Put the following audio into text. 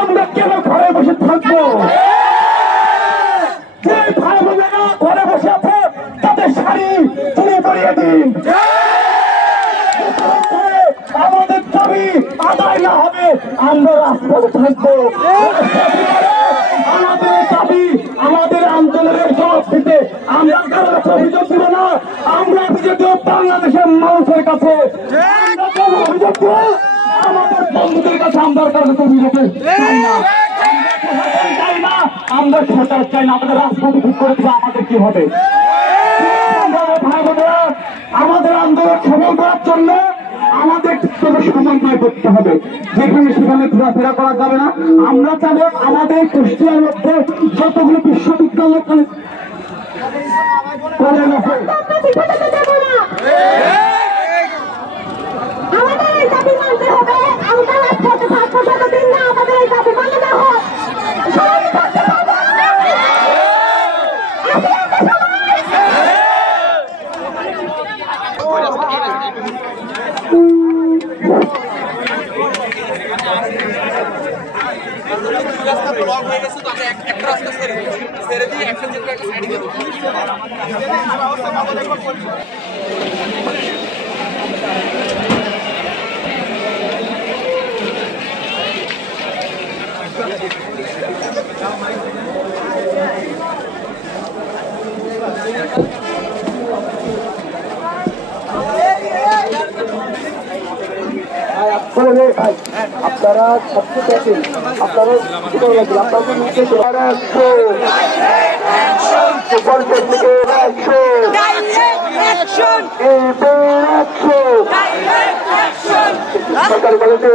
আমরা কেন ঘরে বসে থাকবো? যে ভাই বোনেরা ঘরে বসে আছে তাদের শাড়ি তুলে পরিয়ে দিন। আমাদের দাবি আদায় না হবে আমরা রাজপথে থাকবো। আমাদের দাবি আমাদের আন্দোলনের জবাব দিতে আমরা কারো কাছে অভিযোগ দিব না। আমরা অভিযোগ দেব বাংলাদেশের মানুষের কাছে। অভিযোগ দেব আমাদের বন্ধুদের কাছে। আমরা কারো কাছে অভিযোগ চাই না, আমরা সরকার চাই না। আমাদের রাজপথ ঠিক করে দেবো আমাদের কি হবে। ভাই বোনেরা, আমাদের আন্দোলন সফল করার জন্য আমাদের সমন্বয় করতে হবে। যেখানে সেখানে ঘোরাফেরা করা যাবে না। আমরা চাবো আমাদের কুষ্টিয়ার মধ্যে যতগুলো বিশ্ববিদ্যালয় আপনারা সবচেয়ে দেখেন আপনারা সরকার বলেছে